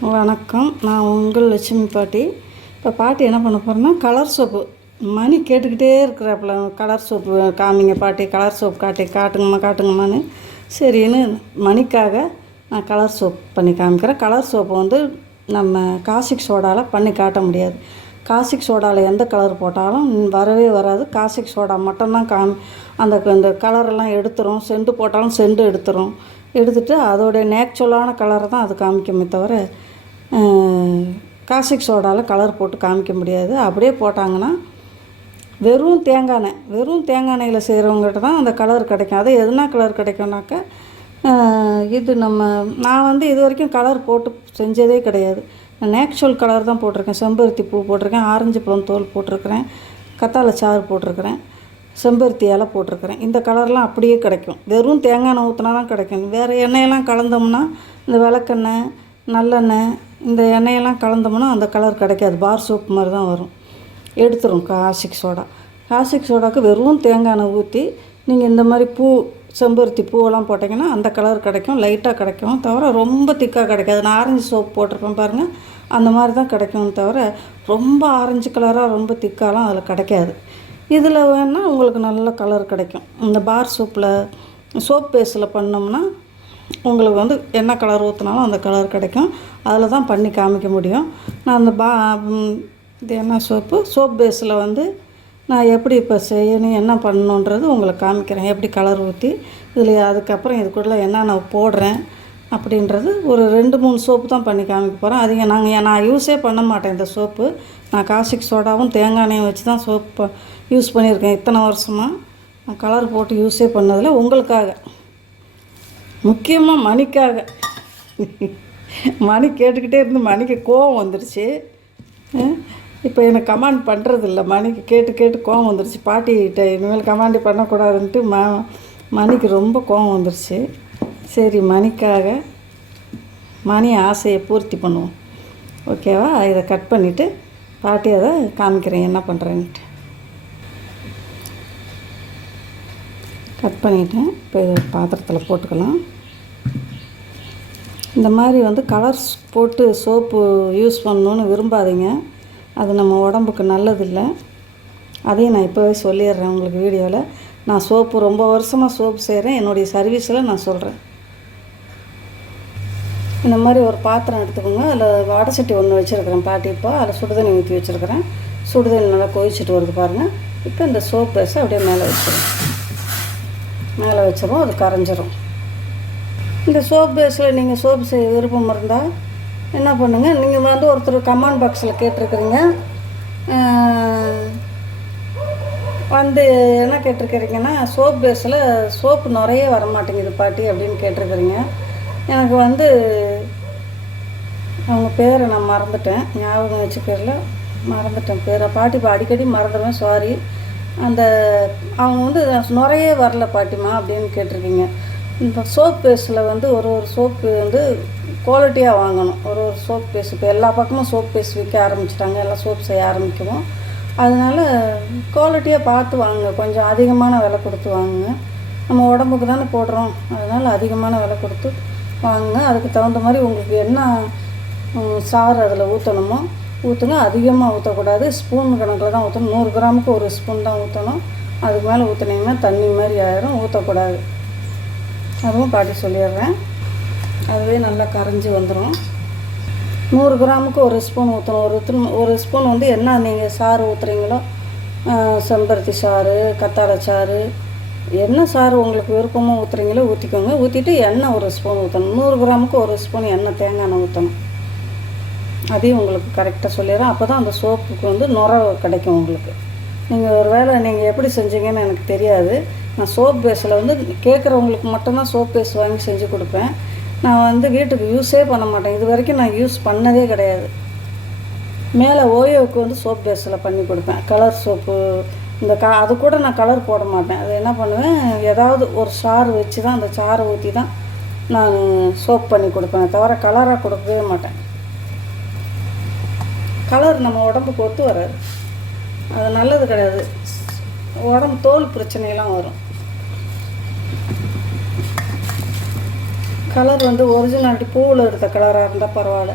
வணக்கம். நான் உங்கள் லட்சுமி பாட்டி. இப்போ பாட்டி என்ன பண்ண போகிறேன்னா கலர் சோப்பு மணி கேட்டுக்கிட்டே இருக்கிறாப்புல கலர் சோப்பு காமிங்க பாட்டி கலர் சோப்பு காட்டி காட்டுங்கம்மா காட்டுங்கம்மான்னு. சரின்னு மணிக்காக நான் கலர் சோப் பண்ணி காமிக்கிறேன். கலர் சோப்பு வந்து நம்ம காசிக் சோடாவில் பண்ணி காட்ட முடியாது. காசிக் சோடாவில் எந்த கலர் போட்டாலும் வரவே வராது. காசிக் சோடா மட்டும்தான் காமி அந்த இந்த கலரெல்லாம் எடுத்துரும். செண்டு போட்டாலும் செண்டு எடுத்துரும். எடுத்துட்டு அதோடைய நேச்சுரலான கலரை தான் அது காமிக்குமே தவிர காசிக் சோடாவில் கலர் போட்டு காமிக்க முடியாது. அப்படியே போட்டாங்கன்னா வெறும் தேங்காய் எண்ணெய் வெறும் தேங்காய் எண்ணெயில் செய்கிறவங்ககிட்ட தான் அந்த கலர் கிடைக்கும். அது எதுனா கலர் கிடைக்கும்னாக்க இது நம்ம நான் வந்து இது வரைக்கும் கலர் போட்டு செஞ்சதே கிடையாது. நேச்சுரல் கலர் தான் போட்டிருக்கேன். செம்பருத்தி பூ போட்டிருக்கேன். ஆரஞ்சு பழம் தோல் போட்டிருக்கிறேன். கத்தாழை சாறு போட்டிருக்கிறேன். செம்பருத்தியால் போட்டிருக்கிறேன். இந்த கலர்லாம் அப்படியே கிடைக்கும். வெறும் தேங்காய் எண்ணெய் ஊற்றினா தான் கிடைக்கும். வேறு எண்ணெயெல்லாம் கலந்தோம்னா இந்த விளக்கெண்ணெய் நல்லெண்ணெய் இந்த எண்ணெயெல்லாம் கலந்தோம்னா அந்த கலர் கிடைக்காது. பார் சோப் மாதிரி தான் வரும். எடுத்துரும் காசிக் சோடா. காசிக் சோடாக்கு வெறும் தேங்காய் எண்ணெய் ஊற்றி நீங்கள் இந்த மாதிரி பூ செம்பருத்தி பூவெல்லாம் போட்டிங்கன்னா அந்த கலர் கிடைக்கும் லைட்டாக கிடைக்கும் தவிர ரொம்ப திக்காக கிடைக்காது. நான் ஆரஞ்சு சோப் போட்டிருப்பேன் பாருங்கள் அந்த மாதிரி தான் கிடைக்கும் தவிர ரொம்ப ஆரஞ்சு கலராக ரொம்ப திக்காலாம் அதில் கிடைக்காது. இதில் வேணால் உங்களுக்கு நல்ல கலர் கிடைக்கும். இந்த பார் சோப்பில் சோப் பேஸில் பண்ணோம்னா உங்களுக்கு வந்து என்ன கலர் ஊற்றினாலும் அந்த கலர் கிடைக்கும். அதில் தான் பண்ணி காமிக்க முடியும். நான் அந்த பா இது என்ன சோப்பு சோப் பேஸில் வந்து நான் எப்படி இப்போ செய்யணும் என்ன பண்ணணுன்றது உங்களுக்கு காமிக்கிறேன். எப்படி கலர் ஊற்றி இதில் அதுக்கப்புறம் இதுக்குள்ள என்னென்ன போடுறேன் அப்படின்றது ஒரு ரெண்டு மூணு சோப்பு தான் பண்ணி காமிக்க போகிறேன் அதிக நாங்கள் நான் யூஸே பண்ண மாட்டேன் இந்த சோப்பு நான் காசிக் சோடாவும் தேங்காய் எண்ணெயும் வச்சு தான் சோப்பு யூஸ் பண்ணியிருக்கேன் இத்தனை வருஷமாக நான் கலர் போட்டு யூஸே பண்ணதில் உங்களுக்காக. முக்கியமாக மணிக்காக. மணி கேட்டுக்கிட்டே இருந்து மணிக்கு கோவம் வந்துடுச்சு இப்போ எனக்கு கமாண்ட் பண்ணுறதில்ல மணிக்கு கேட்டு கேட்டு கோவம் வந்துடுச்சு பாட்டிகிட்ட இனிமேல் கமாண்ட் பண்ணக்கூடாதுன்ட்டு ம மணிக்கு ரொம்ப கோவம் வந்துடுச்சு சரி மணிக்காக மணி ஆசையை பூர்த்தி பண்ணுவோம். ஓகேவா? இதை கட் பண்ணிவிட்டு பாட்டி அதை காமிக்கிறேன் என்ன பண்ணுறேன்ட்டு கட் பண்ணிட்டேன் இப்போ இதை பாத்திரத்தில் போட்டுக்கலாம். இந்த மாதிரி வந்து கலர்ஸ் போட்டு சோப்பு யூஸ் பண்ணணுன்னு விரும்பாதீங்க. அது நம்ம உடம்புக்கு நல்லதில்லை. அதையும் நான் இப்போவே சொல்லிடுறேன் உங்களுக்கு வீடியோவில். நான் சோப்பு ரொம்ப வருஷமாக சோப்பு செய்கிறேன். என்னுடைய சர்வீஸில் நான் சொல்கிறேன். இந்த மாதிரி ஒரு பாத்திரம் எடுத்துக்கோங்க. அதில் வாடசட்டி சட்டி ஒன்று வச்சுருக்கிறேன் பாட்டி இப்போ. அதில் சுடுதண்ணி ஊற்றி வச்சுருக்கிறேன். சுடுதண்ணி நல்லா கொதிச்சுட்டு வருது பாருங்கள் இப்போ இந்த சோப் பேஸை அப்படியே மேலே வச்சிடும் மேலே வச்சிடும் அது கரைஞ்சிரும். இந்த சோப் பேஸில் நீங்கள் சோப் செய்ய விருப்பம் இருந்தால் என்ன பண்ணுங்கள் நீங்கள் வந்து ஒருத்தர் கமெண்ட் பாக்ஸில் கேட்டிருக்கிறீங்க. வந்து என்ன கேட்டிருக்கிறீங்கன்னா சோப் பேஸில் சோப்பு நிறைய வர மாட்டேங்குது பாட்டி அப்படின்னு கேட்டிருக்கிறீங்க. எனக்கு வந்து அவங்க பேரை நான் மறந்துட்டேன். ஞாபகம் வச்சுக்கிறல மறந்துட்டேன் பேரை. பாட்டி இப்போ அடிக்கடி மறந்துடுவேன். சாரி அந்த அவங்க வந்து நிறைய வரல பாட்டிமா அப்படின்னு கேட்டிருக்கீங்க. இப்போ சோப் பேஸ்டில் வந்து ஒரு ஒரு சோப்பு வந்து குவாலிட்டியாக வாங்கணும். ஒரு ஒரு சோப் பேஸ்ட் இப்போ எல்லா பக்கமும் சோப் பேஸ்ட் விற்க ஆரம்பிச்சிட்டாங்க. எல்லாம் சோப் செய்ய ஆரம்பிக்கவும். அதனால் குவாலிட்டியாக பார்த்து வாங்குங்க. கொஞ்சம் அதிகமான விலை கொடுத்து வாங்குங்க. நம்ம உடம்புக்கு தானே போடுறோம். அதனால் அதிகமான விலை கொடுத்து வாங்க அதுக்கு தகுந்த மாதிரி உங்களுக்கு என்ன சாறு அதில் ஊற்றணுமோ ஊற்றுங்க அதிகமாக ஊற்றக்கூடாது ஸ்பூன் கணக்கில் தான் ஊற்றணும் நூறு கிராமுக்கு ஒரு ஸ்பூன் தான் ஊற்றணும் அதுக்கு மேலே ஊற்றுனீங்கன்னா தண்ணி மாதிரி ஆயிரும். ஊற்றக்கூடாது அதுவும் பாட்டி சொல்லிடுறேன். அதுவே நல்லா கரைஞ்சி வந்துடும் நூறு கிராமுக்கு ஒரு ஸ்பூன் ஊற்றணும் ஒரு ஊற்று ஒரு ஸ்பூன் வந்து என்ன நீங்கள் சாறு ஊற்றுறீங்களோ செம்பருத்தி சாறு கத்தாழை சாறு என்ன சார் உங்களுக்கு விருப்பமோ ஊற்றுறீங்களோ ஊற்றிக்கோங்க ஊற்றிட்டு எண்ணெய் ஒரு ஸ்பூன் ஊற்றணும் நூறு கிராமுக்கு ஒரு ஸ்பூன் எண்ணெய் தேங்காய் எண்ணெய் ஊற்றணும் அதையும் உங்களுக்கு கரெக்டாக சொல்லிடுறேன். அப்போ தான் அந்த சோப்புக்கு வந்து நுர கிடைக்கும் உங்களுக்கு. நீங்கள் ஒரு வேளை நீங்கள் எப்படி செஞ்சீங்கன்னு எனக்கு தெரியாது. நான் சோப் பேஸில் வந்து கேட்குறவங்களுக்கு மட்டும்தான் சோப் பேஸ் வாங்கி செஞ்சு கொடுப்பேன். நான் வந்து வீட்டுக்கு யூஸே பண்ண மாட்டேன். இது வரைக்கும் நான் யூஸ் பண்ணதே கிடையாது. மேலே ஓயோவுக்கு வந்து சோப் பேஸில் பண்ணி கொடுப்பேன். கலர் சோப்பு இந்த க அது கூட நான் கலர் போட மாட்டேன். அது என்ன பண்ணுவேன் ஏதாவது ஒரு சாறு வச்சு தான் அந்த சாறு ஊற்றி தான் நான் சோப் பண்ணி கொடுப்பேன் தவிர கலராக கொடுக்கவே மாட்டேன். கலர் நம்ம உடம்புக்கு ஒத்து வராது. அது நல்லது கிடையாது. உடம்பு தோல் பிரச்சனையெல்லாம் வரும். கலர் வந்து ஒரிஜினாலிட்டி பூவில் எடுத்த கலராக இருந்தால் பரவாயில்ல.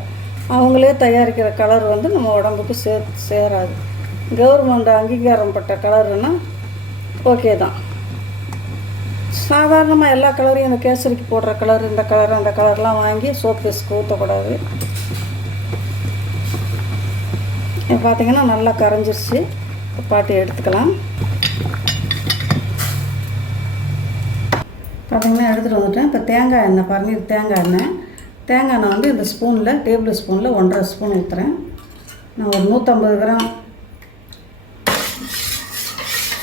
அவங்களே தயாரிக்கிற கலர் வந்து நம்ம உடம்புக்கு சே சேராது. கவர்மெண்ட் அங்கீகாரம் பட்ட கலருன்னா ஓகே தான். சாதாரணமாக எல்லா கலரையும் இந்த கேசரிக்கு போடுற கலர் இந்த கலர் அந்த கலர்லாம் வாங்கி சோப் பேஸ்க்கு ஊற்றக்கூடாது இப்போ பார்த்தீங்கன்னா நல்லா கரைஞ்சிருச்சு. பாட்டி எடுத்துக்கலாம். பார்த்தீங்கன்னா எடுத்துகிட்டு வந்துட்டேன். இப்போ தேங்காய் எண்ணெய் பாருங்க இது தேங்காய் எண்ணெய். தேங்காய் எண்ணெய் வந்து இந்த ஸ்பூனில் டேபிள் ஸ்பூனில் ஒன்றரை ஸ்பூன் ஊற்றுறேன் நான் ஒரு நூற்றம்பது கிராம்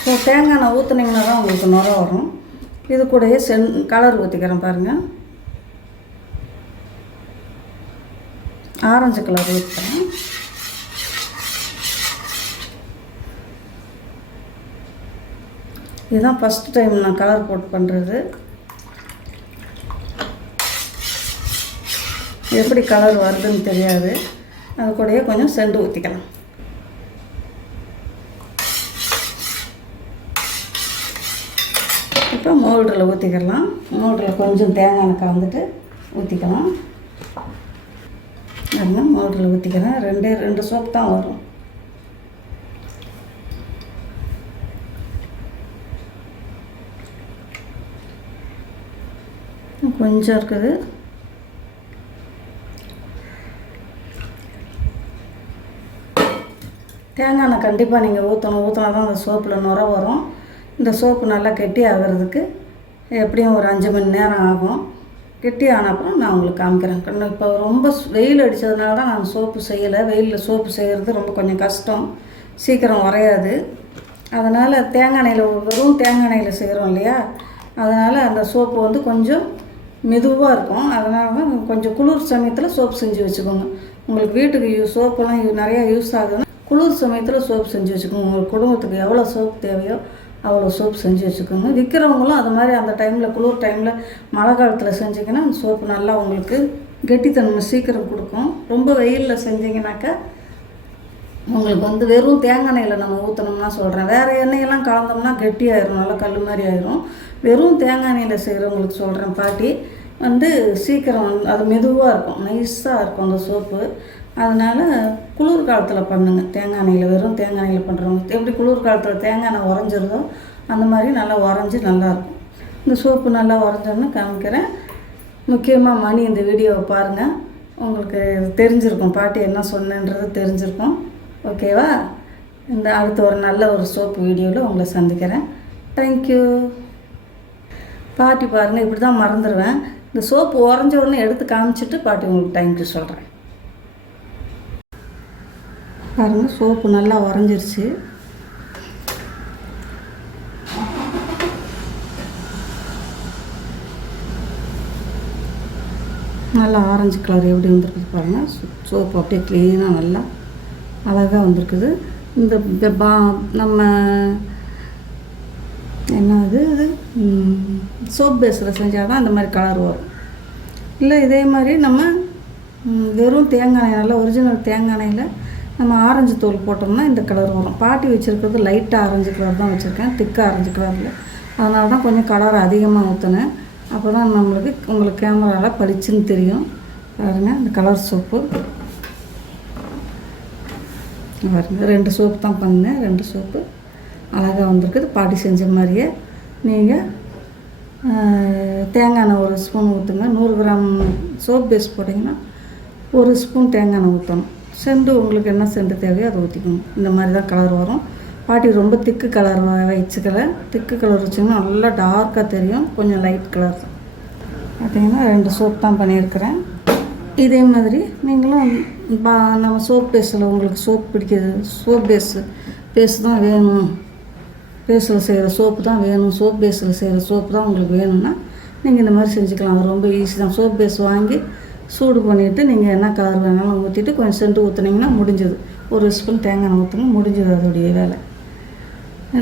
ஸோ தேங்காய் எண்ணெய் ஊற்றுனீங்கன்னா தான் உங்களுக்கு நுர வரும். இது கூடயே சென் கலர் ஊற்றிக்கிறேன் பாருங்கள் ஆரஞ்சு கலர் ஊற்றுறேன் இதுதான் ஃபஸ்ட் டைம் நான் கலர் போட்டு பண்ணுறது எப்படி கலர் வருதுன்னு தெரியாது. அது கூடயே கொஞ்சம் செண்டு ஊற்றிக்கலாம் இப்போ மோல்டரில் ஊற்றிக்கிடலாம் மோல்டரில் கொஞ்சம் தேங்காய் எண்ணெய் கலந்துட்டு ஊற்றிக்கலாம் அதெல்லாம் மோல்டரில் ஊற்றிக்கிறேன் ரெண்டே ரெண்டு சோப் தான் வரும். கொஞ்சம் இருக்குது. தேங்காய் எண்ணெய் கண்டிப்பாக நீங்கள் ஊற்றணும் ஊற்றினா தான் அந்த சோப்பில் நுர வரும். இந்த சோப்பு நல்லா கெட்டி ஆகிறதுக்கு எப்படியும் ஒரு அஞ்சு மணி நேரம் ஆகும். கெட்டி ஆனப்புறம் நான் உங்களுக்கு காமிக்கிறேன். இப்போ ரொம்ப வெயில் அடித்ததுனால தான் நான் சோப்பு செய்யலை. வெயிலில் சோப்பு செய்கிறது ரொம்ப கொஞ்சம் கஷ்டம். சீக்கிரம் உறையாது. அதனால் தேங்காய் எண்ணெயில் வெறும் தேங்காய் எண்ணெயில் செய்கிறோம் இல்லையா? அதனால் அந்த சோப்பு வந்து கொஞ்சம் மெதுவாக இருக்கும். அதனால தான் கொஞ்சம் குளிர் சமயத்தில் சோப்பு செஞ்சு வச்சுக்கோங்க. உங்களுக்கு வீட்டுக்கு யூ சோப்பெல்லாம் யூ நிறையா யூஸ் ஆகுதுன்னா குளிர் சமயத்தில் சோப்பு செஞ்சு வச்சுக்கோங்க. உங்கள் குடும்பத்துக்கு எவ்வளோ சோப்பு தேவையோ அவ்வளோ சோப்பு செஞ்சு வச்சுக்கோங்க. விற்கிறவங்களும் அது மாதிரி அந்த டைமில் குளிர் டைமில் மழை காலத்தில் செஞ்சிங்கன்னா அந்த சோப்பு நல்லா உங்களுக்கு கெட்டித்தன்மை சீக்கிரம் கொடுக்கும். ரொம்ப வெயிலில் செஞ்சிங்கனாக்கா உங்களுக்கு வந்து வெறும் தேங்காய் எண்ணெயில் நம்ம ஊற்றணும்னா சொல்கிறேன் வேறு எண்ணெயெல்லாம் கலந்தோம்னா கெட்டியாயிரும் நல்லா கல் மாதிரி ஆயிரும். வெறும் தேங்காய் எண்ணெயில் செய்கிறவங்களுக்கு சொல்கிறேன் பாட்டி. வந்து சீக்கிரம் வந்து அது மெதுவாக இருக்கும் நைஸாக இருக்கும் அந்த சோப்பு. அதனால் குளிர் காலத்தில் பண்ணுங்க. தேங்காய் எண்ணெயில் வெறும் தேங்காய் எண்ணெயில் பண்ணுறவங்க எப்படி குளிர் காலத்தில் தேங்காய் எண்ணெய் உறைஞ்சிருதோ அந்த மாதிரி நல்லா உறைஞ்சி நல்லாயிருக்கும் இந்த சோப்பு நல்லா உறைஞ்சோன்னு காமிக்கிறேன். முக்கியமாக மணி இந்த வீடியோவை பாருங்கள் உங்களுக்கு தெரிஞ்சிருக்கும். பாட்டி என்ன சொன்னன்றது தெரிஞ்சிருக்கும். ஓகேவா? இந்த அடுத்த ஒரு நல்ல ஒரு சோப்பு வீடியோவில் உங்களை சந்திக்கிறேன். தேங்க்யூ பாட்டி பாருங்கள் இப்படி தான் மறந்துடுவேன் இந்த சோப்பு உறைஞ்ச உடனே எடுத்து காமிச்சிட்டு பாட்டி உங்களுக்கு தேங்க்யூ சொல்கிறேன் பாருங்கள் சோப்பு நல்லா உறைஞ்சிருச்சு. நல்லா ஆரஞ்சு கலர் எப்படி வந்திருக்குது பாருங்கள் சோப்பு அப்படியே க்ளீனாக நல்லா அழகாக வந்திருக்குது. இந்த பா நம்ம என்ன இது இது சோப் பேஸில் செஞ்சால் தான் இந்த மாதிரி கலர் வரும். இல்லை இதே மாதிரி நம்ம வெறும் தேங்காய் எண்ணெய் நல்லா ஒரிஜினல் தேங்காய் எண்ணெயில் நம்ம ஆரஞ்சு தோல் போட்டோம்னா இந்த கலர் வரும். பாட்டி வச்சுருக்கிறது லைட்டாக ஆரஞ்சு கலர் தான் வச்சுருக்கேன். திக்காக ஆரஞ்சு கலரில் அதனால தான் கொஞ்சம் கலர் அதிகமாக ஊற்றினேன் அப்போ தான் நம்மளுக்கு உங்களுக்கு கேமராவில் பளிச்சுன்னு தெரியும். பாருங்கள் இந்த கலர் சோப்பு பாருங்க ரெண்டு சோப்பு தான் பண்ணேன். ரெண்டு சோப்பு அழகாக வந்திருக்குது. பாட்டி செஞ்ச மாதிரியே. நீங்கள் தேங்காய் எண்ணெய் ஒரு ஸ்பூன் ஊற்றுங்க நூறு கிராம் சோப் பேஸ் போட்டிங்கன்னா ஒரு ஸ்பூன் தேங்காய் எண்ணெய் ஊற்றணும் செண்டு உங்களுக்கு என்ன செண்டு தேவையோ அதை ஊற்றிக்கணும் இந்த மாதிரி தான் கலர் வரும். பாட்டி ரொம்ப திக்கு கலர் வச்சுக்கல. திக்கு கலர் வச்சிங்கன்னா நல்லா டார்க்காக தெரியும். கொஞ்சம் லைட் கலர் தான். ரெண்டு சோப் தான் பண்ணியிருக்கிறேன். இதே மாதிரி நீங்களும் பா நம்ம சோப் பேஸில் உங்களுக்கு சோப் பிடிக்கிறது சோப் பேஸு பேஸ்ட் தான் வேணும். பேஸில் செய்கிற சோப்பு தான் வேணும். சோப் பேஸில் செய்கிற சோப்பு தான் உங்களுக்கு வேணும்னா நீங்கள் இந்த மாதிரி செஞ்சுக்கலாம். அது ரொம்ப ஈஸி தான். சோப் பேஸ் வாங்கி சூடு பண்ணிவிட்டு நீங்கள் என்ன கலர் வேணாலும் ஊற்றிட்டு கொஞ்சம் செண்டு ஊற்றுனீங்கன்னா முடிஞ்சது. ஒரு ஸ்பூன் தேங்காய் எண்ணெய் ஊற்றுங்க முடிஞ்சது அதோடைய வேலை.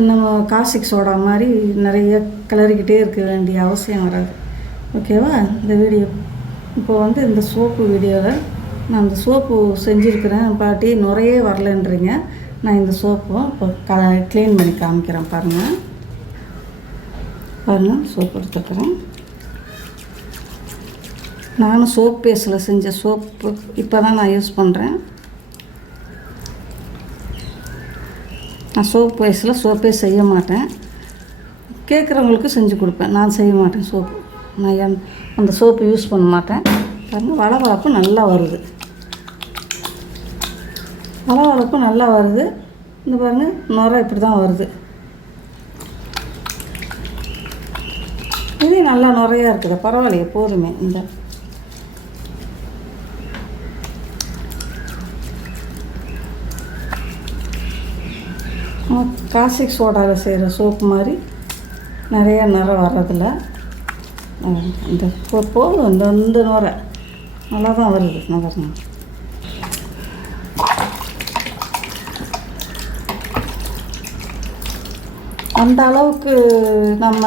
நம்ம காசிக் சோடா மாதிரி நிறைய கிளறிக்கிட்டே இருக்க வேண்டிய அவசியம் வராது. ஓகேவா இந்த வீடியோ. இப்போ வந்து இந்த சோப்பு வீடியோவில் நான் இந்த சோப்பு செஞ்சுருக்கிறேன். பாட்டி நுறையே வரலன்றீங்க. நான் இந்த சோப்பும் இப்போ க க்ளீன் பண்ணி காமிக்கிறேன் பாருங்கள் பாருங்கள் சோப்பு எடுத்துக்கிறேன். நானும் சோப் பேஸில் செஞ்ச சோப்பு இப்போ தான் நான் யூஸ் பண்ணுறேன் நான் சோப் பேஸில் சோப்பே செய்ய மாட்டேன். கேட்குறவங்களுக்கு செஞ்சு கொடுப்பேன். நான் செய்ய மாட்டேன் சோப்பு நான் என் அந்த சோப்பு யூஸ் பண்ண மாட்டேன். பாருங்கள் வளவளப்பு நல்லா வருது. வளவளப்பு நல்லா வருது. இந்த பாருங்கள் நுரை இப்படி தான் வருது. இது நல்லா நிறையா இருக்குது. பரவாயில்லையே போதுமே. இந்த காசிக் சோடாவில் செய்கிற சோப்பு மாதிரி நிறைய நிறம் வர்றதில்ல இந்த போ- போதும் இந்த இந்த நுரை நல்லா தான் வருது நல்லா அந்த அளவுக்கு நம்ம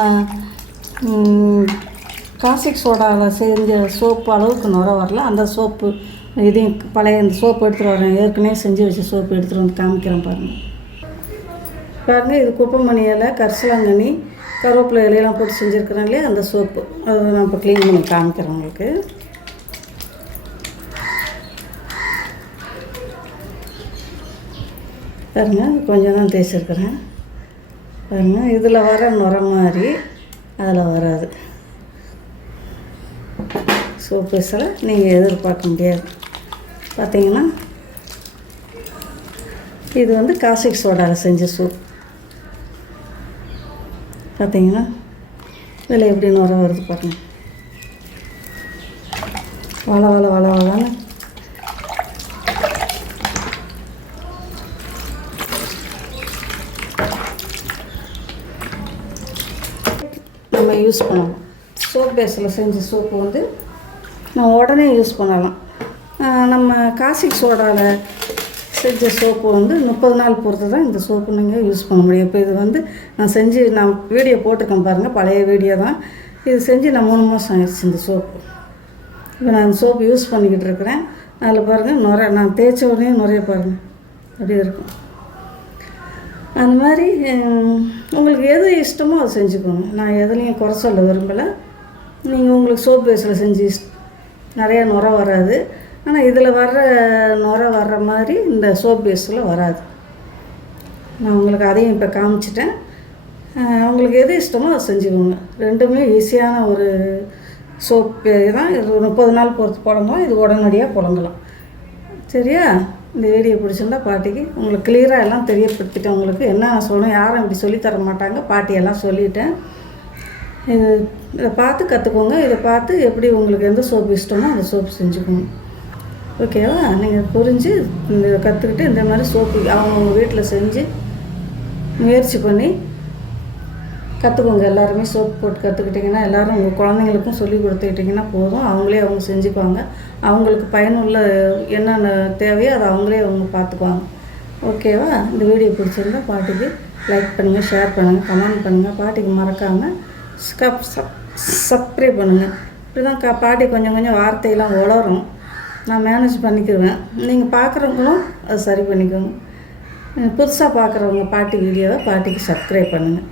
காசிக் சோடாவில் செஞ்ச சோப்பு அளவுக்கு நுர வரல. அந்த சோப்பு இதையும் பழைய இந்த சோப்பு எடுத்துகிட்டு வரேன். ஏற்கனவே செஞ்சு வச்ச சோப்பு எடுத்துகிட்டு வந்து காமிக்கிறேன் பாருங்கள் பாருங்கள் இது குப்பைமணி இலை கரிசலாங்கண்ணி கருவேப்பிலை இலையெல்லாம் போட்டு செஞ்சுருக்கிறேன் இல்லையா? அந்த சோப்பு. அதை நான் இப்போ க்ளீன் பண்ணி காமிக்கிறேன் உங்களுக்கு. பாருங்க கொஞ்சம் தான் தேய்ச்சிருக்கிறேன். பாருங்கள் இதில் வர நுர மாதிரி அதில் வராது. சோப்பு சில நீங்கள் எதிர்பார்க்க முடியாது. பார்த்தீங்கன்னா இது வந்து காசிக் சோடாவில் செஞ்ச சூப் பார்த்தீங்களா இதில் எப்படி நுர வருது பாருங்க. வள வள வள வளன்னு நம்ம யூஸ் பண்ணலாம். சோப் பேஸில் செஞ்ச சோப்பு வந்து நம்ம உடனே யூஸ் பண்ணலாம். நம்ம காசிக் சோடாவில் செஞ்ச சோப்பு வந்து முப்பது நாள் பொறுத்து தான் இந்த சோப்பு நீங்கள் யூஸ் பண்ண முடியும். இப்போ இது வந்து நான் செஞ்சு நான் வீடியோ போட்டிருக்கேன் பாருங்கள் பழைய வீடியோ தான். இது செஞ்சு நான் மூணு மாதம் ஆயிடுச்சு இந்த சோப்பு. இப்போ நான் சோப்பு யூஸ் பண்ணிக்கிட்டு இருக்கிறேன். அதில் பாருங்கள் நுரை நான் தேய்ச்ச உடனே நுரைய பாருங்கள் அப்படியே இருக்கும். அந்த மாதிரி உங்களுக்கு எது இஷ்டமோ அதை செஞ்சுக்கோங்க. நான் எதுலேயும் குறை சொல்ல விரும்பலை. நீங்கள் உங்களுக்கு சோப் பேஸில் செஞ்சு நிறையா நுரை வராது. ஆனால் இதில் வர்ற நுர வர்ற மாதிரி இந்த சோப் பேஸில் வராது. நான் உங்களுக்கு அதையும் இப்போ காமிச்சிட்டேன். அவங்களுக்கு உங்களுக்கு எது இஷ்டமோ அதை செஞ்சுக்கோங்க. ரெண்டுமே ஈஸியான ஒரு சோப் தான். இது முப்பது நாள் பொறுத்து புடங்கலாம் இது உடனடியாக புழங்கலாம். சரியா? இந்த வீடியோ பிடிச்சிருந்தா பாட்டிக்கு உங்களுக்கு கிளியராக எல்லாம் தெரியப்படுத்திட்டேன் உங்களுக்கு. என்ன சொல்லணும்? யாரும் இப்படி சொல்லித் தர மாட்டாங்க. பாட்டியெல்லாம் சொல்லிட்டேன். இது இதை பார்த்து கற்றுக்கோங்க இதை பார்த்து எப்படி உங்களுக்கு எந்த சோப்பு இஷ்டமோ அந்த சோப்பு செஞ்சுக்கோங்க. ஓகேவா? நீங்கள் புரிஞ்சு இந்த கற்றுக்கிட்டு இந்த மாதிரி சோப்பு அவங்கவுங்க வீட்டில் செஞ்சு முயற்சி பண்ணி கற்றுக்கோங்க எல்லாருமே சோப்பு போட்டு கற்றுக்கிட்டிங்கன்னா எல்லோரும் உங்கள் குழந்தைங்களுக்கும் சொல்லி கொடுத்துக்கிட்டிங்கன்னா போதும். அவங்களே அவங்க செஞ்சுக்குவாங்க. அவங்களுக்கு பயனுள்ள என்னென்ன தேவையோ அதை அவங்களே அவங்க பார்த்துக்குவாங்க. ஓகேவா? இந்த வீடியோ பிடிச்சிருந்தா பாட்டிக்கு லைக் பண்ணுங்கள் ஷேர் பண்ணுங்கள் கமெண்ட் பண்ணுங்கள் பாட்டிக்கு மறக்காமல் ஸ்கப் சப் சப்ஸ்கிரைப் பண்ணுங்கள் இப்படி தான் கா பாட்டி கொஞ்சம் கொஞ்சம் வார்த்தையெல்லாம் உளரும். நான் மேனேஜ் பண்ணிக்குவேன் நீங்கள் பார்க்குறவங்களும் அதை சரி பண்ணிக்கோங்க. புதுசாக பார்க்குறவங்க பாட்டி வீடியோவை பாட்டிக்கு சப்ஸ்கிரைப் பண்ணுங்கள்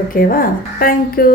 ஓகேவா தேங்க்யூ